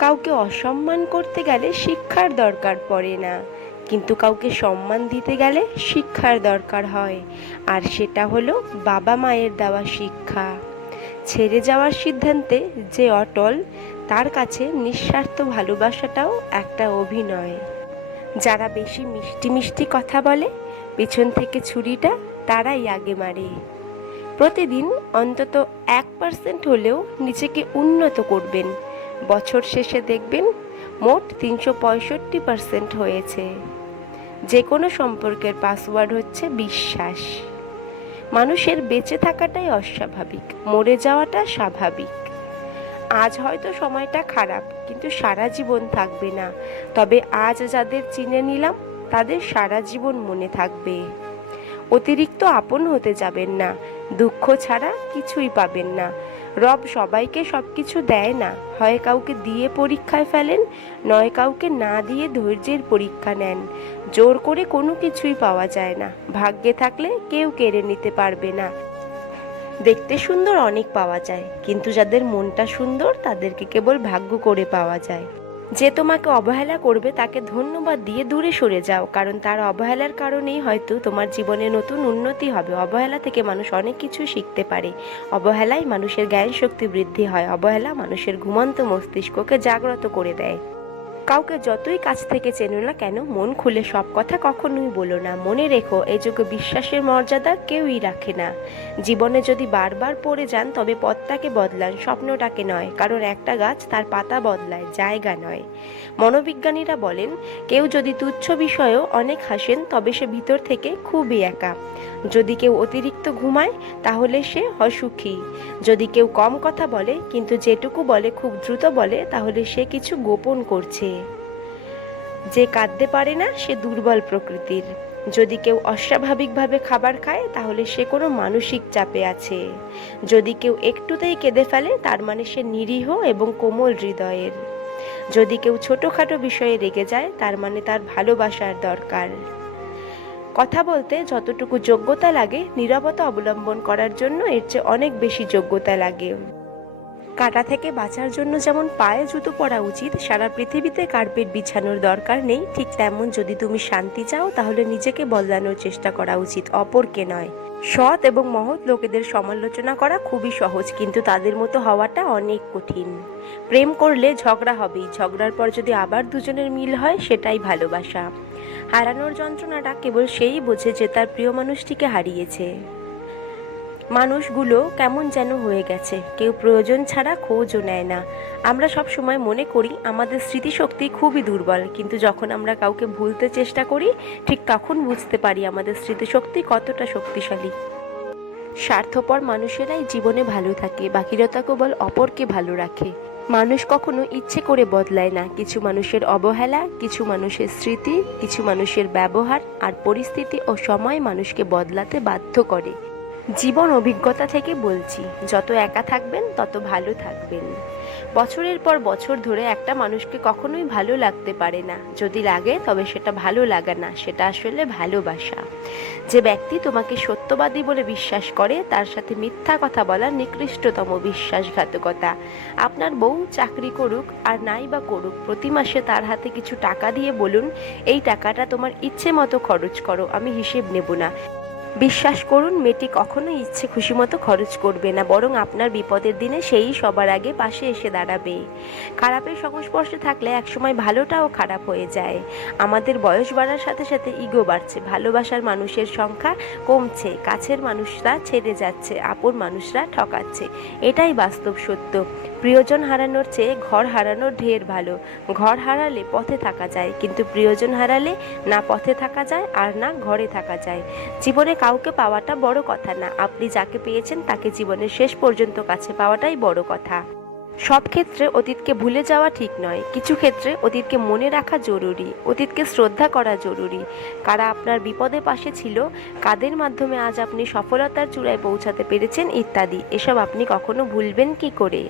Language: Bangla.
কাউকে অসম্মান করতে গেলে শিক্ষার দরকার পড়ে না, কিন্তু কাউকে সম্মান দিতে গেলে শিক্ষার দরকার হয়। আর সেটা হলো বাবা মায়ের দেওয়া শিক্ষা। ছেড়ে যাওয়ার সিদ্ধান্তে যে অটল, তার কাছে নিঃস্বার্থ ভালোবাসাটাও একটা অভিনয়। যারা বেশি মিষ্টি মিষ্টি কথা বলে, পেছন থেকে ছুরিটা তারাই আগে মারে। প্রতিদিন অন্তত 1% হলেও নিজেকে উন্নত করবেন। বছর শেষে দেখবেন মোট 365% হয়েছে। যে কোনো সম্পর্কের পাসওয়ার্ড হচ্ছে বিশ্বাস। মানুষের বেঁচে থাকাটাই অস্বাভাবিক, মরে যাওয়াটা স্বাভাবিক। আজ হয়তো সময়টা খারাপ, কিন্তু সারা জীবন থাকবে না। তবে আজ যাদের চিনে নিলাম, তাদের সারা জীবন মনে থাকবে। অতিরিক্ত আপন হতে যাবেন না, দুঃখ ছাড়া কিছুই পাবেন না। রব সবাইকে সব কিছু দেয় না, হয় কাউকে দিয়ে পরীক্ষায় ফেলেন, নয় কাউকে না দিয়ে ধৈর্যের পরীক্ষা নেন। জোর করে কোনো কিছুই পাওয়া যায় না, ভাগ্যে থাকলে কেউ কেড়ে নিতে পারবে না। দেখতে সুন্দর অনেক পাওয়া যায়, কিন্তু যাদের মনটা সুন্দর তাদেরকে কেবল ভাগ্য করে পাওয়া যায়। যে তোমাকে অবহেলা করবে তাকে ধন্যবাদ দিয়ে দূরে সরে যাও, কারণ তার অবহেলার কারণেই হয়তো তোমার জীবনে নতুন উন্নতি হবে। অবহেলা থেকে মানুষ অনেক কিছু শিখতে পারে। অবহেলায় মানুষের জ্ঞান শক্তি বৃদ্ধি হয়। অবহেলা মানুষের ঘুমন্ত মস্তিষ্ককে জাগ্রত করে দেয়। কাউকে যতই কাছ থেকে চেনো না কেন, মন খুলে সব কথা কখনোই বলো না। মনে রেখো, এই যুগে বিশ্বাসের মর্যাদা কেউই রাখে না। জীবনে যদি বারবার পড়ে যান, তবে পথটাকে বদলান, স্বপ্নটাকে নয়। কারণ একটা গাছ তার পাতা বদলায়, জায়গা নয়। মনোবিজ্ঞানীরা বলেন, কেউ যদি তুচ্ছ বিষয়েও অনেক হাসেন, তবে সে ভিতর থেকে খুবই একা। যদি কেউ অতিরিক্ত ঘুমায়, তাহলে সে অসুখী। যদি কেউ কম কথা বলে, কিন্তু যেটুকু বলে খুব দ্রুত বলে, তাহলে সে কিছু গোপন করছে। যে কাঁদতে পারে না, সে দুর্বল প্রকৃতির। যদি কেউ অস্বাভাবিকভাবে খাবার খায়, তাহলে সে কোনো মানসিক চাপে আছে। যদি কেউ একটুতেই কেঁদে ফেলে, তার মানে সে নিরীহ এবং কোমল হৃদয়ের। যদি কেউ ছোটোখাটো বিষয়ে রেগে যায়, তার মানে তার ভালোবাসার দরকার। কথা বলতে যতটুকু যোগ্যতা লাগে, নীরবতা অবলম্বন করার জন্য এর চেয়ে অনেক বেশি যোগ্যতা লাগে। কাঁটা থেকে বাঁচার জন্য যেমন পায়ে জুতো পরা উচিত, সারা পৃথিবীতে কার্পেট বিছানোর দরকার নেই, ঠিক তেমন যদি তুমি শান্তি চাও, তাহলে নিজেকে বদলানোর চেষ্টা করা উচিত, অপরকে নয়। সৎ এবং মহৎ লোকেদের সমালোচনা করা খুবই সহজ, কিন্তু তাদের মতো হওয়াটা অনেক কঠিন। প্রেম করলে ঝগড়া হবেই, ঝগড়ার পর যদি আবার দুজনের মিল হয়, সেটাই ভালোবাসা। হারানোর যন্ত্রণাটা কেবল সেই বোঝে যে তার প্রিয় মানুষটিকে হারিয়েছে। মানুষগুলো কেমন যেন হয়ে গেছে, কেউ প্রয়োজন ছাড়া খোঁজও নেয় না। আমরা সব সময় মনে করি আমাদের স্মৃতিশক্তি খুবই দুর্বল, কিন্তু যখন আমরা কাউকে ভুলতে চেষ্টা করি, ঠিক তখন বুঝতে পারি আমাদের স্মৃতিশক্তি কতটা শক্তিশালী। স্বার্থপর মানুষেরাই জীবনে ভালো থাকে, বাকিরা কেবল অপরকে ভালো রাখে। মানুষ কখনো ইচ্ছে করে বদলায় না। কিছু মানুষের অবহেলা, কিছু মানুষের স্মৃতি, কিছু মানুষের ব্যবহার আর পরিস্থিতি ও সময় মানুষকে বদলাতে বাধ্য করে। জীবন অভিজ্ঞতা থেকে বলছি, যত একা থাকবেন তত ভালো থাকবেন। বছরের পর বছর ধরে একটা মানুষকে কখনোই ভালো লাগতে পারে না। যদি লাগে, তবে সেটা ভালো লাগা না, সেটা আসলে ভালোবাসা। যে ব্যক্তি তোমাকে সত্যবাদী বলে বিশ্বাস করে, তার সাথে মিথ্যা কথা বলা নিকৃষ্টতম বিশ্বাসঘাতকতা। আপনার বউ চাকরি করুক আর নাই বা করুক, প্রতি মাসে তার হাতে কিছু টাকা দিয়ে বলুন, এই টাকাটা তোমার ইচ্ছে মতো খরচ করো, আমি হিসেব নেব না। বিশ্বাস করুন, মেয়েটি কখনো ইচ্ছে খুশি মতো খরচ করবে না, বরং আপনার বিপদের দিনে সেই সবার আগে পাশে এসে দাঁড়াবে। খারাপের সংস্পর্শে থাকলে একসময় ভালোটাও খারাপ হয়ে যায়। আমাদের বয়স বাড়ার সাথে সাথে ইগো বাড়ছে, ভালোবাসার মানুষের সংখ্যা কমছে, কাছের মানুষরা ছেড়ে যাচ্ছে, আপন মানুষরা ঠকাচ্ছে। এটাই বাস্তব সত্য। প্রিয়জন হারানোর চেয়ে ঘর হারানোর ঢের ভালো। ঘর হারালে পথে থাকা যায়, কিন্তু প্রিয়জন হারালে না পথে থাকা যায় আর না ঘরে থাকা যায়। জীবনে কাউকে পাওয়াটা বড় কথা না, আপনি যাকে পেয়েছেন তাকে জীবনের শেষ পর্যন্ত কাছে পাওয়াটাই বড় কথা। সব ক্ষেত্রে অতীতকে ভুলে যাওয়া ঠিক নয়, কিছু ক্ষেত্রে অতীতকে মনে রাখা জরুরি, অতীতকে শ্রদ্ধা করা জরুরি। কারা আপনার বিপদে পাশে ছিল, কাদের মাধ্যমে আজ আপনি সফলতার চূড়ায় পৌঁছাতে পেরেছেন ইত্যাদি, এসব আপনি কখনো ভুলবেন কি করে?